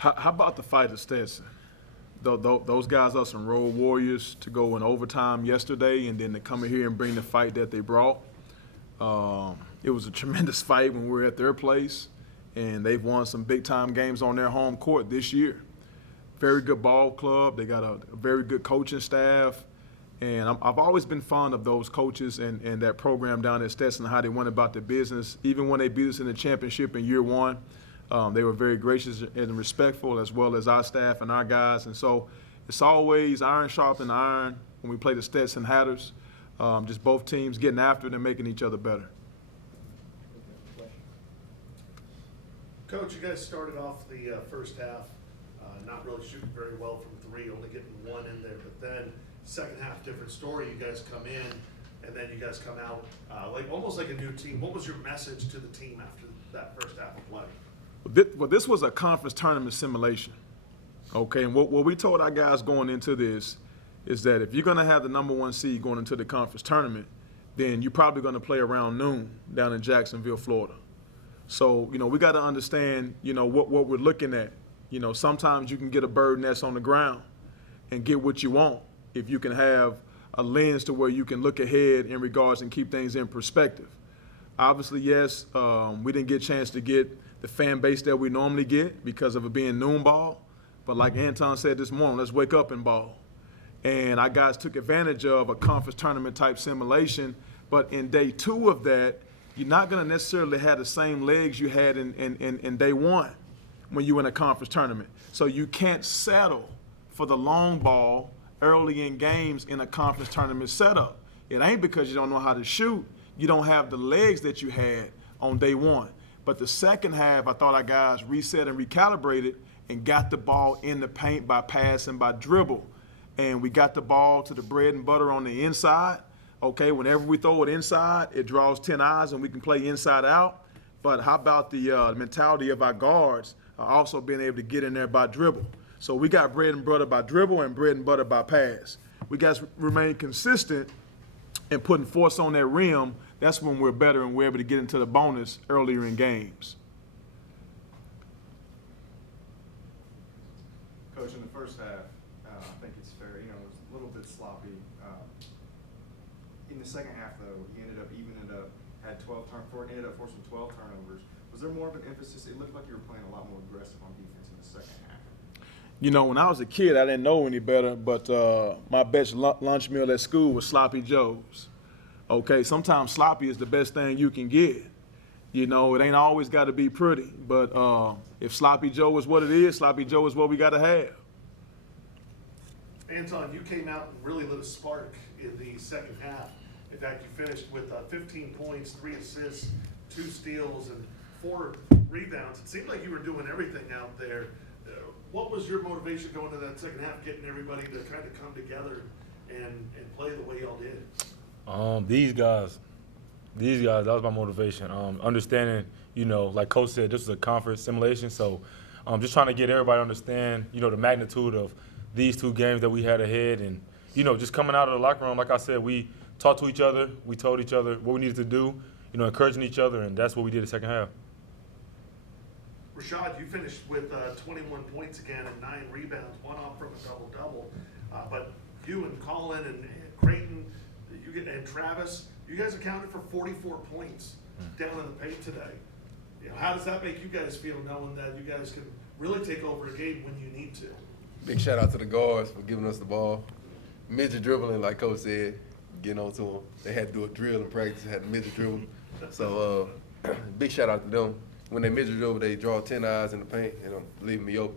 How about the fight at Stetson? Those guys are some road warriors to go in overtime yesterday and then to come in here and bring the fight that they brought. It was a tremendous fight when we were at their place, and they've won some big-time games on their home court this year. Very good ball club. They got a very good coaching staff, and I've always been fond of those coaches and that program down at Stetson, how they went about their business. Even when they beat us in the championship in year one, they were very gracious and respectful, as well as our staff and our guys. And so it's always iron sharpening iron when we play the Stetson Hatters. Just both teams getting after it and making each other better. Coach, you guys started off the first half not really shooting very well from three, only getting one in there. But then second half, different story. You guys come in, and then you guys come out almost like a new team. What was your message to the team after that first half of play? Well, this was a conference tournament simulation, okay? And what we told our guys going into this is that if you're going to have the number one seed going into the conference tournament, then you're probably going to play around noon down in Jacksonville, Florida. So, we got to understand, what we're looking at. Sometimes you can get a bird nest on the ground and get what you want if you can have a lens to where you can look ahead in regards and keep things in perspective. Obviously, yes, we didn't get a chance to get the fan base that we normally get because of it being noon ball. But like Anton said this morning, let's wake up and ball. And our guys took advantage of a conference tournament type simulation. But in day two of that, you're not going to necessarily have the same legs you had in day one when you were in a conference tournament. So you can't settle for the long ball early in games in a conference tournament setup. It ain't because you don't know how to shoot. You don't have the legs that you had on day one. But the second half, I thought our guys reset and recalibrated and got the ball in the paint by pass and by dribble. And we got the ball to the bread and butter on the inside. Okay, whenever we throw it inside, it draws 10 eyes and we can play inside out. But how about the mentality of our guards also being able to get in there by dribble? So we got bread and butter by dribble and bread and butter by pass. We guys remain consistent and putting force on that rim. That's when we're better and we're able to get into the bonus earlier in games. Coach, in the first half, I think it's fair, it was a little bit sloppy. In the second half, though, he ended up ended up forcing 12 turnovers. Was there more of an emphasis? It looked like you were playing a lot more aggressive on defense in the second half. When I was a kid, I didn't know any better, but my best lunch meal at school was Sloppy Joe's. Okay, sometimes sloppy is the best thing you can get. It ain't always got to be pretty, but if Sloppy Joe is what it is, Sloppy Joe is what we got to have. Anton, you came out and really lit a spark in the second half. In fact, you finished with 15 points, 3 assists, 2 steals, and 4 rebounds. It seemed like you were doing everything out there. What was your motivation going into that second half, getting everybody to kind of come together and play the way y'all did? These guys, that was my motivation. Understanding, like Coach said, this was a conference simulation, so just trying to get everybody to understand, the magnitude of these 2 games that we had ahead, and just coming out of the locker room, like I said, we talked to each other, we told each other what we needed to do, encouraging each other, and that's what we did the second half. Rashaud, you finished with 21 points again and 9 rebounds, 1 off from a double-double. But you and Collin and Creighton, and Travis, you guys accounted for 44 points down in the paint today. How does that make you guys feel, knowing that you guys can really take over a game when you need to? Big shout out to the guards for giving us the ball. Midget dribbling, like Coach said, getting on to them. They had to do a drill in practice, had to midget dribble. So big shout out to them. When they midget dribble, they draw 10 eyes in the paint and leave me open.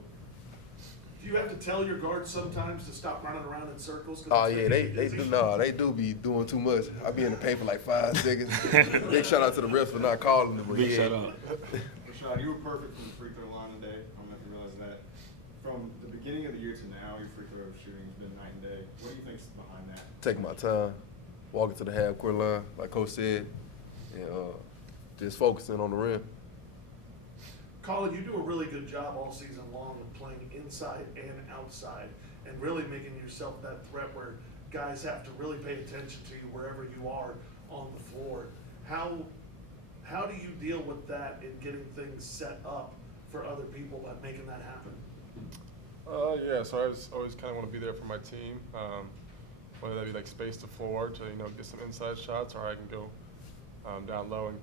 Do you have to tell your guards sometimes to stop running around in circles? Oh yeah, they do be doing too much. I be in the paint for like 5 seconds. Big shout out to the refs for not calling them. Big shout out. Rashaud, you were perfect from the free throw line today. I don't know if you realize that. From the beginning of the year to now, your free throw shooting has been night and day. What do you think's behind that? Taking my time, walking to the half-court line, like Coach said, and just focusing on the rim. Collin, you do a really good job all season long of playing inside and outside and really making yourself that threat where guys have to really pay attention to you wherever you are on the floor. How do you deal with that in getting things set up for other people by making that happen? Yeah, so I always kind of want to be there for my team, whether that be like space the floor to get some inside shots, or I can go down low and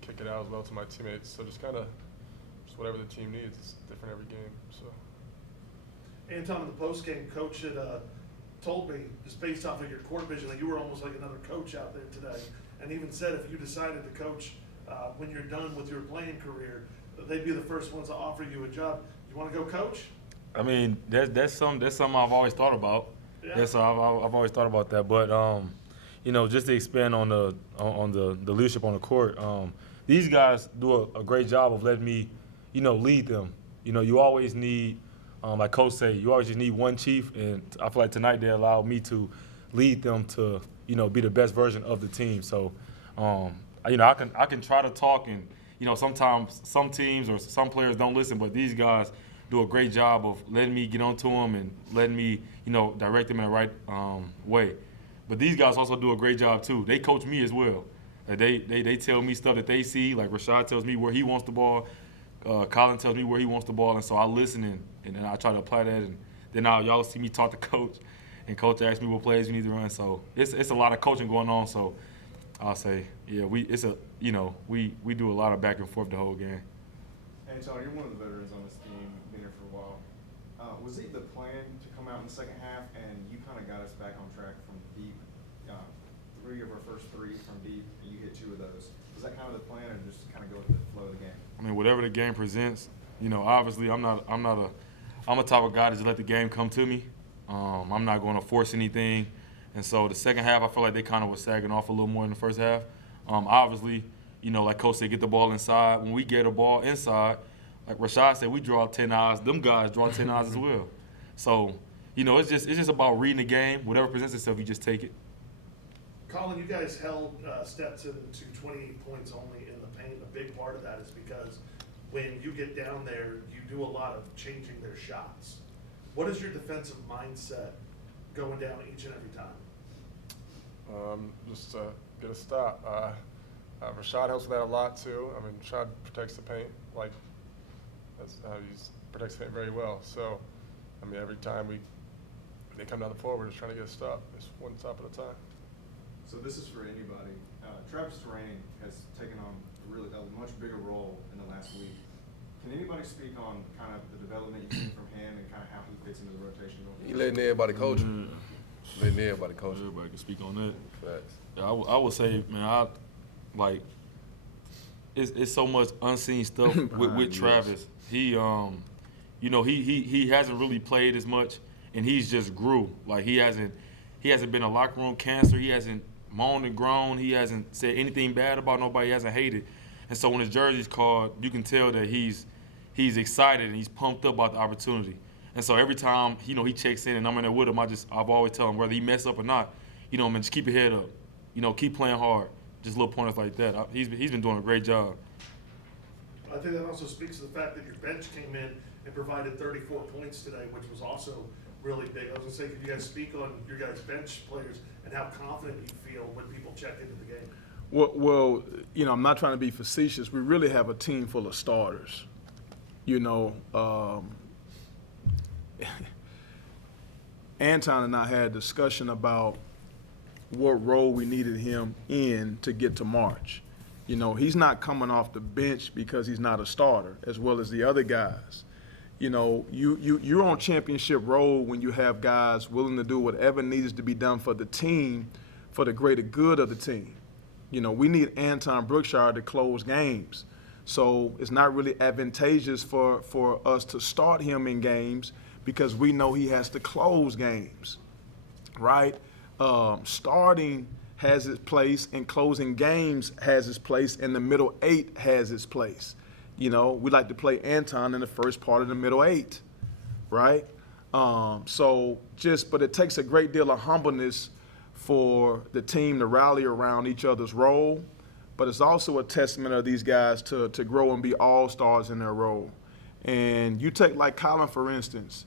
kick it out as well to my teammates. So just just whatever the team needs. It's different every game. So. Anton, in the postgame, coach had told me, just based off of your court vision, that you were almost like another coach out there today, and even said if you decided to coach when you're done with your playing career, they'd be the first ones to offer you a job. You want to go coach? I mean, that's something I've always thought about. Yeah. Yes, I've always thought about that. But just to expand on the leadership on the court, these guys do a great job of letting me, lead them. You always need, like Coach say, you always just need one chief, and I feel like tonight they allowed me to lead them to, be the best version of the team. So, I can try to talk, and sometimes some teams or some players don't listen, but these guys do a great job of letting me get onto them and letting me, direct them in the right way. But these guys also do a great job too. They coach me as well. They tell me stuff that they see. Like Rashaud tells me where he wants the ball. Collin tells me where he wants the ball, and so I listen and then I try to apply that. And then y'all see me talk to coach, and coach asks me what plays we need to run. So it's a lot of coaching going on. So I'll say, yeah, we do a lot of back and forth the whole game. Anton, you're one of the veterans on this team, been here for a while. Was it the plan to come out in the second half, and you kind of got us back on track from deep? 3 of our first 3 from deep, and you hit 2 of those. Was that kind of the plan, or just kind of go with the flow of the game? I mean, whatever the game presents, obviously I'm a type of guy to just let the game come to me. I'm not going to force anything. And so the second half, I feel like they kind of was sagging off a little more in the first half. Obviously, like Coach said, get the ball inside. When we get a ball inside, like Rashaud said, we draw 10 eyes. Them guys draw 10 eyes as well. So, it's just about reading the game. Whatever presents itself, you just take it. Collin, you guys held Stetson to 28 points only in the paint. A big part of that is because when you get down there, you do a lot of changing their shots. What is your defensive mindset going down each and every time? Just get a stop. Rashaud helps with that a lot too. I mean, Rashaud protects the paint he protects the paint very well. So, I mean, every time they come down the floor, we're just trying to get a stop. It's one stop at a time. So this is for anybody. Travis Terrain has taken on a much bigger role in the last week. Can anybody speak on kind of the development you've seen from him and kind of how he fits into the rotation? He letting everybody coach him. Letting everybody coach him. Everybody can speak on that. Facts. Yeah, I would say, man, it's so much unseen stuff with Travis. He he hasn't really played as much, and he's just grew. Like he hasn't been a locker room cancer. He hasn't moaned and groaned. He hasn't said anything bad about nobody. He hasn't hated. And so when his jersey's called, you can tell that he's excited and he's pumped up about the opportunity. And so every time he checks in and I'm in there with him, I've always tell him whether he mess up or not, man, just keep your head up. Keep playing hard. Just little pointers like that. He's been doing a great job. I think that also speaks to the fact that your bench came in and provided 34 points today, which was also really big. I was going to say, could you guys speak on your guys' bench players and how confident you feel when people check into the game? Well, I'm not trying to be facetious. We really have a team full of starters. Anton and I had a discussion about what role we needed him in to get to March. He's not coming off the bench because he's not a starter, as well as the other guys. You're on championship road when you have guys willing to do whatever needs to be done for the team, for the greater good of the team. We need Anton Brookshire to close games. So it's not really advantageous for us to start him in games because we know he has to close games, right? Starting has its place and closing games has its place and the middle 8 has its place. We like to play Anton in the first part of the middle 8, right? But it takes a great deal of humbleness for the team to rally around each other's role, but it's also a testament of these guys to grow and be all-stars in their role. And you take like Collin, for instance.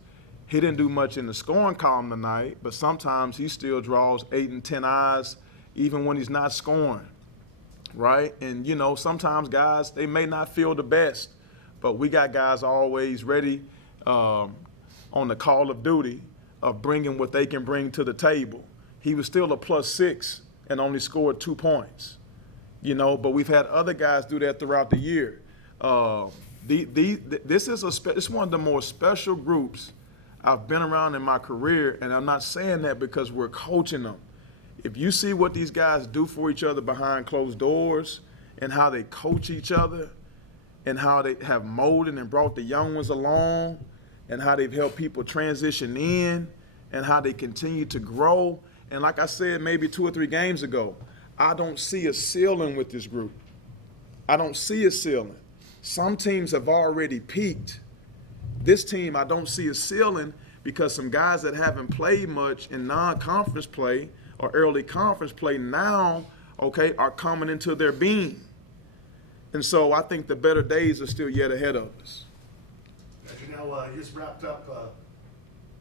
He didn't do much in the scoring column tonight, but sometimes he still draws 8 and 10 eyes even when he's not scoring, right? And, sometimes guys, they may not feel the best, but we got guys always ready. on the call of duty of bringing what they can bring to the table. He was still a +6 and only scored 2 points. But we've had other guys do that throughout the year. This is one of the more special groups I've been around in my career, and I'm not saying that because we're coaching them. If you see what these guys do for each other behind closed doors and how they coach each other and how they have molded and brought the young ones along and how they've helped people transition in and how they continue to grow. And like I said maybe 2 or 3 games ago, I don't see a ceiling with this group. I don't see a ceiling. Some teams have already peaked. This team, I don't see a ceiling because some guys that haven't played much in non-conference play or early conference play now, are coming into their being. And so I think the better days are still yet ahead of us. As you know, you just wrapped up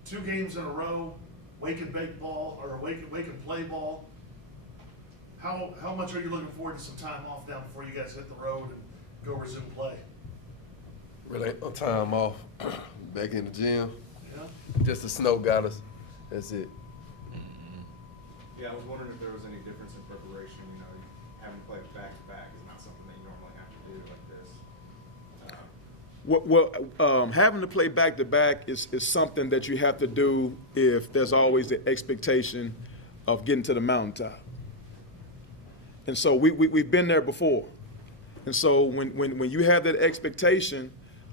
2 games in a row, wake and bake ball, or wake and play ball. How much are you looking forward to some time off now before you guys hit the road and go resume play? Really ain't no time off. Back in the gym. Yeah. Just the snow got us. That's it. Yeah, I was wondering if there was any difference in preparation. Having played back-to-back is not something that you normally have to do like this. Having to play back-to-back is something that you have to do if there's always the expectation of getting to the mountaintop. And so we've been there before. And so when you have that expectation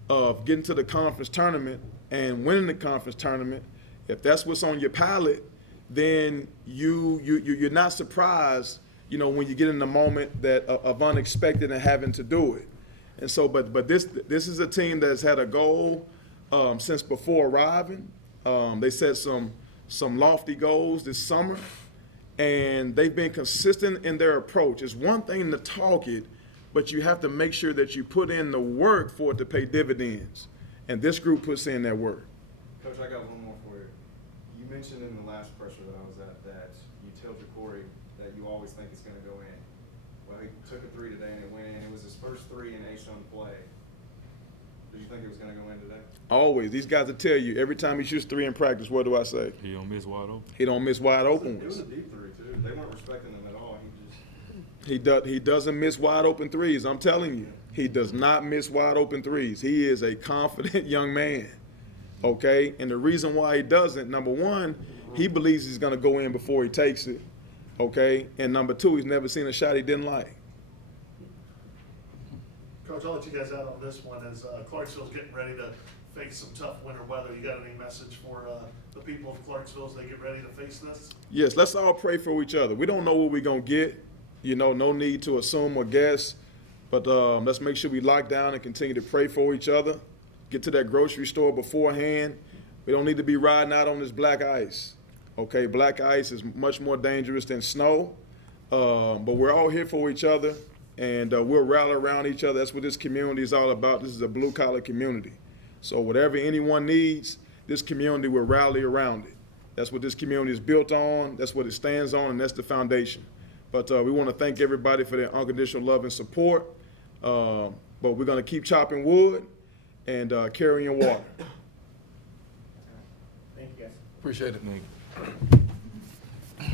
of getting to the conference tournament and winning the conference tournament, if that's what's on your palate, then you're not surprised, when you get in the moment that of unexpected and having to do it. And so, but this is a team that's had a goal since before arriving. They set some lofty goals this summer, and they've been consistent in their approach. It's one thing to talk it, but you have to make sure that you put in the work for it to pay dividends. And this group puts in that work. Coach, I got one more for you. You mentioned in the last pressure that I was at that you told Corey that you always think it's going to go in. Well, he took a 3 today and it went in. It was his first 3 in A-Sun play. Did you think it was going to go in today? Always. These guys will tell you, every time he shoots 3 in practice, what do I say? He don't miss wide open. He don't miss wide open It was ones. a deep 3, too. They weren't respecting him at all. He doesn't miss wide open threes. I'm telling you, he does not miss wide open threes. He is a confident young man, okay? And the reason why he doesn't, number one, he believes he's going to go in before he takes it, okay? And number 2, he's never seen a shot he didn't like. Coach, I'll let you guys out on this one as Clarksville's getting ready to face some tough winter weather. You got any message for the people of Clarksville as they get ready to face this? Yes, let's all pray for each other. We don't know what we're going to get. No need to assume or guess, but let's make sure we lock down and continue to pray for each other. Get to that grocery store beforehand. We don't need to be riding out on this black ice. Okay, black ice is much more dangerous than snow, but we're all here for each other, and we'll rally around each other. That's what this community is all about. This is a blue-collar community. So whatever anyone needs, this community will rally around it. That's what this community is built on. That's what it stands on, and that's the foundation. But we want to thank everybody for their unconditional love and support. But we're going to keep chopping wood and carrying water. Thank you, guys. Appreciate it. Thank you.